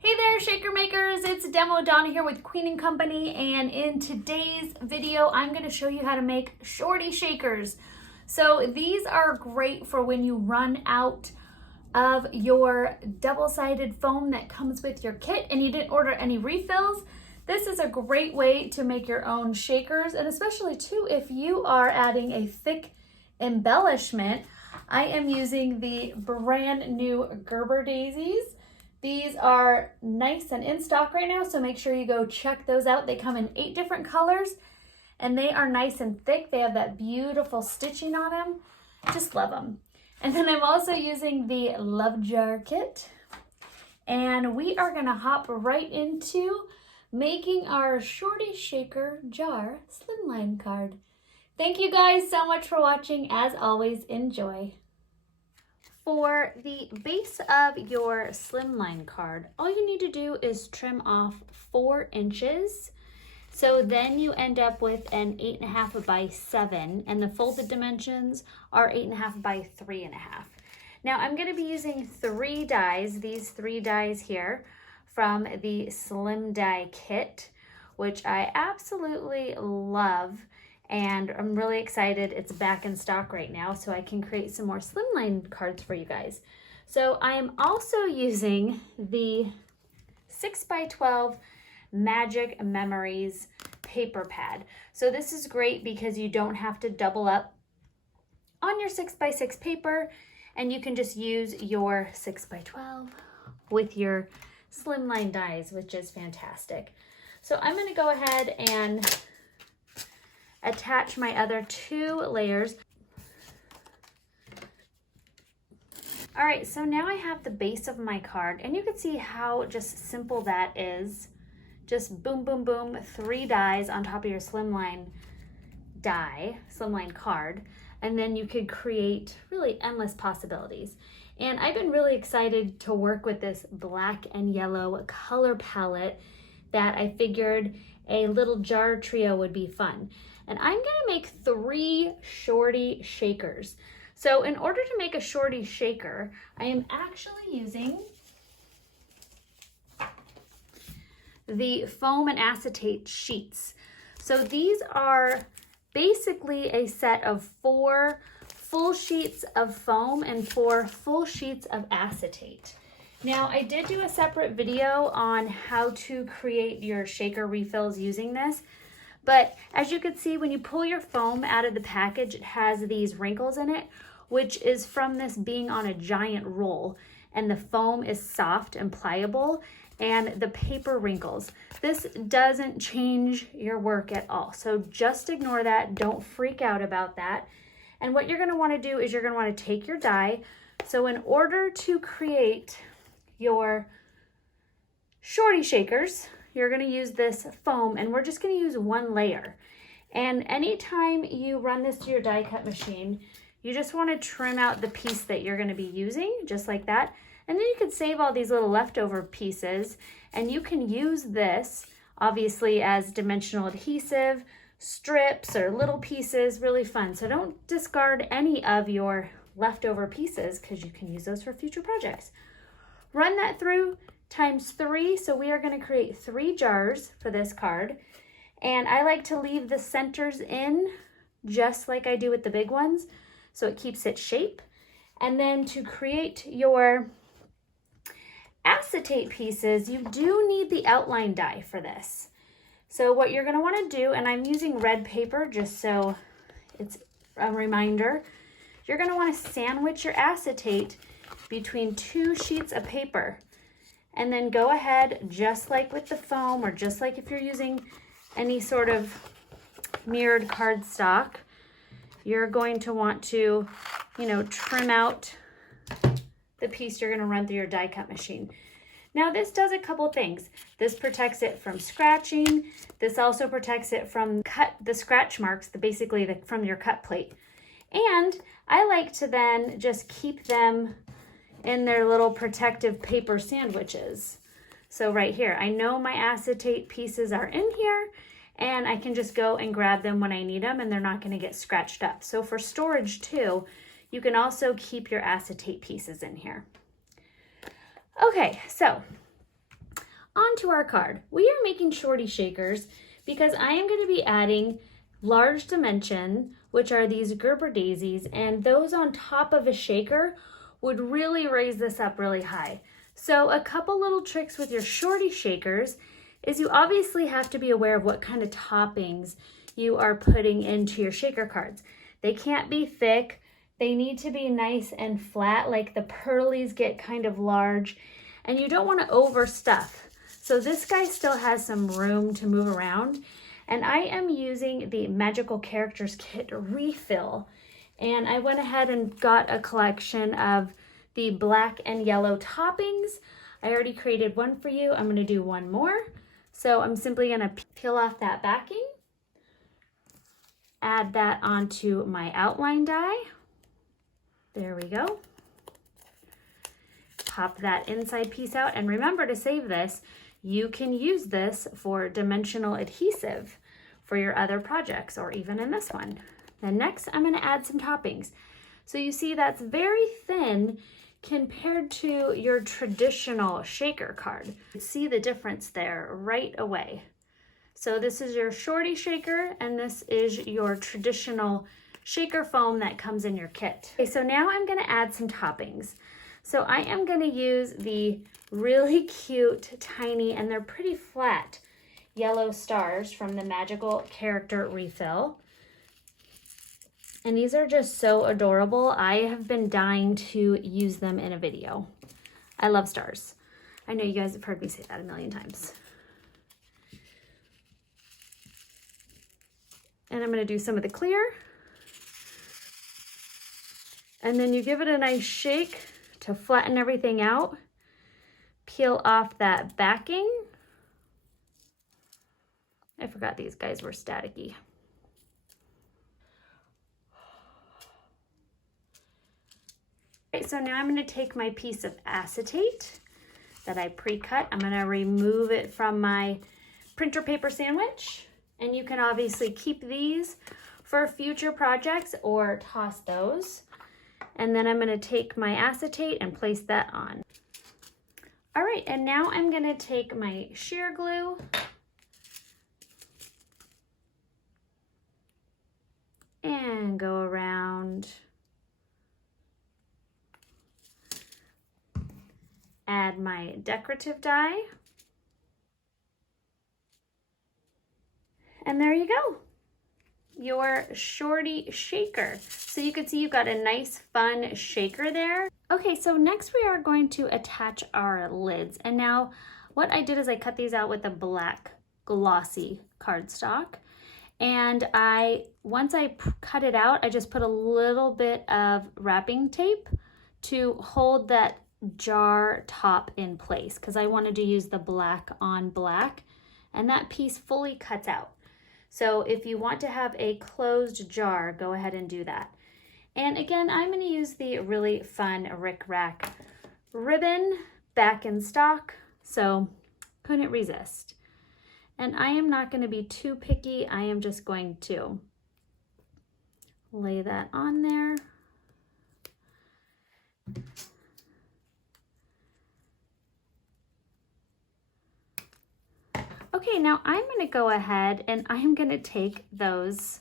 Hey there, shaker makers, it's Demo Donna here with Queen & Company, and in today's video I'm going to show you how to make Shorty Shakers. So these are great for when you run out of your double-sided foam that comes with your kit and you didn't order any refills. This is a great way to make your own shakers, and especially too if you are adding a thick embellishment. I am using the brand new Gerber daisies. These are nice and in stock right now, so make sure you go check those out. They come in 8 different colors and they are nice and thick. They have that beautiful stitching on them. Just love them. And then I'm also using the Love Jar kit, and we are gonna hop right into making our Shorty Shaker jar slimline card. Thank you guys so much for watching. As always, enjoy. For the base of your slimline card, all you need to do is trim off 4 inches. So then you end up with an 8.5 by 7, and the folded dimensions are 8.5 by 3.5. Now I'm going to be using 3 dies, these 3 dies here from the Slim Die kit, which I absolutely love. And I'm really excited it's back in stock right now so I can create some more slimline cards for you guys. So I'm also using the 6x12 Magic Memories paper pad. So this is great because you don't have to double up on your 6x6 paper, and you can just use your 6x12 with your slimline dies, which is fantastic. So I'm going to go ahead and attach my other 2 layers. All right, so now I have the base of my card, and you can see how just simple that is. Just boom, boom, boom, 3 dies on top of your slimline card, and then you could create really endless possibilities. And I've been really excited to work with this black and yellow color palette that I figured a little jar trio would be fun. And I'm gonna make 3 Shorty Shakers. So in order to make a Shorty Shaker, I am actually using the foam and acetate sheets. So these are basically a set of 4 full sheets of foam and 4 full sheets of acetate. Now, I did do a separate video on how to create your shaker refills using this, but as you can see, when you pull your foam out of the package, it has these wrinkles in it, which is from this being on a giant roll, and the foam is soft and pliable, and the paper wrinkles. This doesn't change your work at all, so just ignore that. Don't freak out about that. And what you're gonna wanna do is you're gonna wanna take your die. So in order to create your Shorty Shakers, you're gonna use this foam, and we're just gonna use 1 layer. And anytime you run this to your die cut machine, you just wanna trim out the piece that you're gonna be using, just like that. And then you can save all these little leftover pieces, and you can use this, obviously, as dimensional adhesive, strips, or little pieces, really fun. So don't discard any of your leftover pieces because you can use those for future projects. Run that through times 3, so we are going to create 3 jars for this card. And I like to leave the centers in just like I do with the big ones, so it keeps its shape. And then to create your acetate pieces, you do need the outline die for this. So what you're going to want to do, and I'm using red paper just so it's a reminder, you're going to want to sandwich your acetate between 2 sheets of paper, and then go ahead, just like with the foam, or just like if you're using any sort of mirrored cardstock, you're going to want to, trim out the piece you're going to run through your die cut machine. Now this does a couple things. This protects it from scratching. This also protects it from the scratch marks, from your cut plate. And I like to then just keep them in their little protective paper sandwiches. So right here, I know my acetate pieces are in here, and I can just go and grab them when I need them, and they're not going to get scratched up. So for storage too, you can also keep your acetate pieces in here. Okay, so onto our card. We are making Shorty Shakers because I am going to be adding large dimension, which are these Gerber daisies, and those on top of a shaker would really raise this up really high. So a couple little tricks with your Shorty Shakers is you obviously have to be aware of what kind of toppings you are putting into your shaker cards. They can't be thick. They need to be nice and flat, like the pearlies get kind of large, and you don't want to overstuff. So this guy still has some room to move around, and I am using the Magical Characters Kit refill, and I went ahead and got a collection of the black and yellow toppings. I already created one for you. I'm going to do one more. So I'm simply going to peel off that backing, add that onto my outline die. There we go. Pop that inside piece out, and remember to save this. You can use this for dimensional adhesive for your other projects, or even in this one. Then next, I'm going to add some toppings. So you see that's very thin compared to your traditional shaker card. You see the difference there right away. So this is your Shorty Shaker, and this is your traditional shaker foam that comes in your kit. Okay, so now I'm going to add some toppings. So I am going to use the really cute, tiny, and they're pretty flat yellow stars from the Magical Character Refill. And these are just so adorable. I have been dying to use them in a video. I love stars. I know you guys have heard me say that a million times. And I'm going to do some of the clear. And then you give it a nice shake to flatten everything out. Peel off that backing. I forgot these guys were staticky. Okay, so now I'm going to take my piece of acetate that I pre-cut. I'm going to remove it from my printer paper sandwich. And you can obviously keep these for future projects or toss those. And then I'm going to take my acetate and place that on. All right, and now I'm going to take my sheer glue and go around. Add my decorative die. And there you go, your Shorty Shaker. So you can see you've got a nice fun shaker there. Okay, so next we are going to attach our lids. And now what I did is I cut these out with a black glossy cardstock. And once I cut it out, I just put a little bit of wrapping tape to hold that jar top in place, because I wanted to use the black on black, and that piece fully cuts out. So if you want to have a closed jar, go ahead and do that. And again, I'm going to use the really fun Rick Rack ribbon, back in stock, so couldn't resist. And I am not going to be too picky. I am just going to lay that on there. Okay, now I'm going to go ahead and I'm going to take those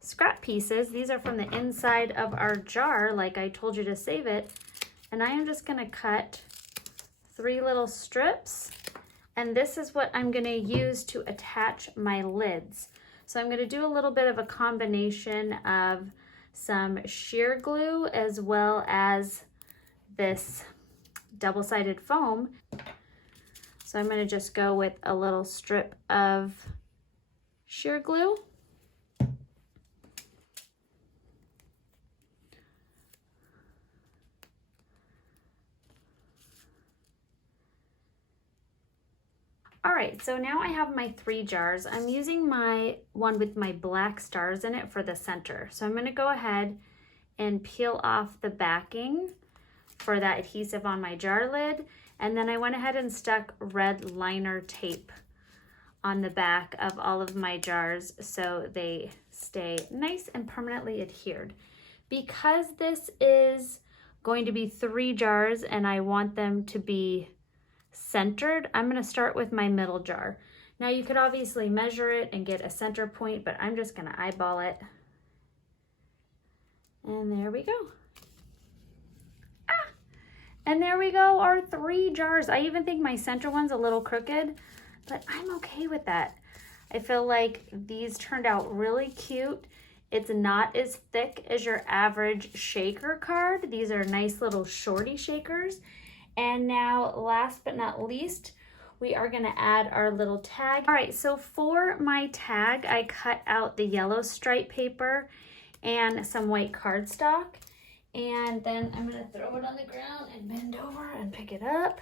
scrap pieces. These are from the inside of our jar, like I told you to save it. And I am just going to cut 3 little strips. And this is what I'm going to use to attach my lids. So I'm going to do a little bit of a combination of some sheer glue as well as this double-sided foam. So I'm going to just go with a little strip of sheer glue. All right, so now I have my 3 jars. I'm using my one with my black stars in it for the center. So I'm going to go ahead and peel off the backing for that adhesive on my jar lid. And then I went ahead and stuck red liner tape on the back of all of my jars so they stay nice and permanently adhered. Because this is going to be 3 jars and I want them to be centered, I'm gonna start with my middle jar. Now you could obviously measure it and get a center point, but I'm just gonna eyeball it. And there we go. And there we go, our 3 jars. I even think my center one's a little crooked, but I'm okay with that. I feel like these turned out really cute. It's not as thick as your average shaker card. These are nice little Shorty Shakers. And now, last but not least, we are gonna add our little tag. All right, so for my tag, I cut out the yellow stripe paper and some white cardstock. And then I'm gonna throw it on the ground and bend over and pick it up.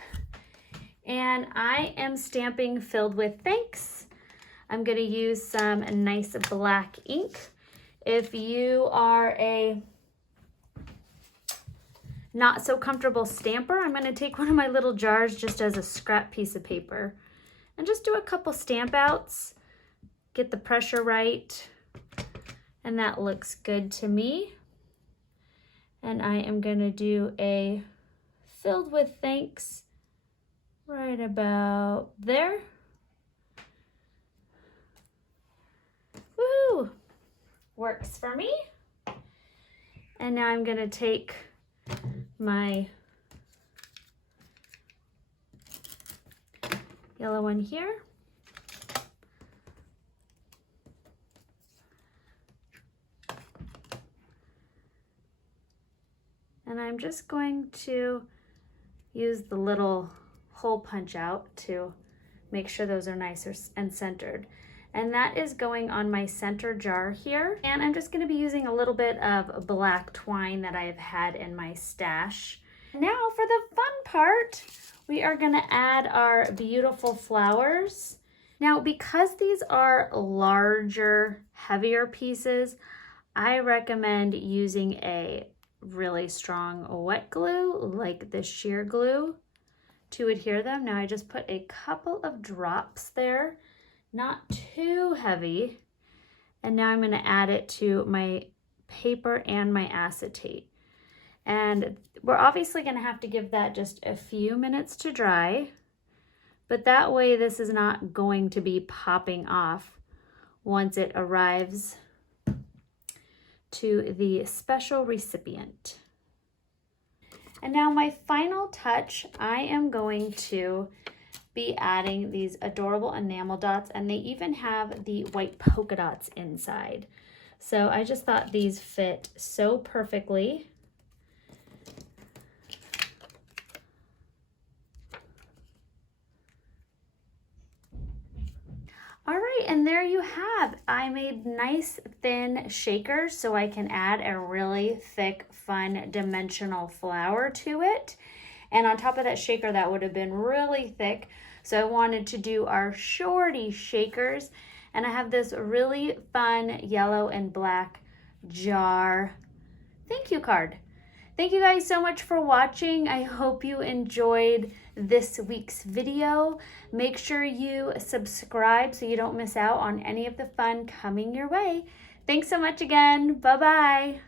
And I am stamping filled with thanks. I'm gonna use some nice black ink. If you are a not so comfortable stamper, I'm gonna take one of my little jars just as a scrap piece of paper and just do a couple stamp outs, get the pressure right, and that looks good to me. And I am gonna do a filled with thanks right about there. Woo! Works for me. And now I'm gonna take my yellow one here. And I'm just going to use the little hole punch out to make sure those are nice and centered. And that is going on my center jar here. And I'm just gonna be using a little bit of black twine that I've had in my stash. Now for the fun part, we are gonna add our beautiful flowers. Now, because these are larger, heavier pieces, I recommend using a really strong wet glue like the sheer glue to adhere them. Now I just put a couple of drops there, not too heavy, and now I'm going to add it to my paper and my acetate. And we're obviously going to have to give that just a few minutes to dry, but that way this is not going to be popping off once it arrives to the special recipient. And now my final touch, I am going to be adding these adorable enamel dots, and they even have the white polka dots inside. So I just thought these fit so perfectly. All right, and there you have. I made nice thin shakers so I can add a really thick, fun, dimensional flower to it. And on top of that shaker, that would have been really thick. So I wanted to do our Shorty Shakers. And I have this really fun yellow and black jar thank you card. Thank you guys so much for watching. I hope you enjoyed this week's video. Make sure you subscribe so you don't miss out on any of the fun coming your way. Thanks so much again. Bye-bye.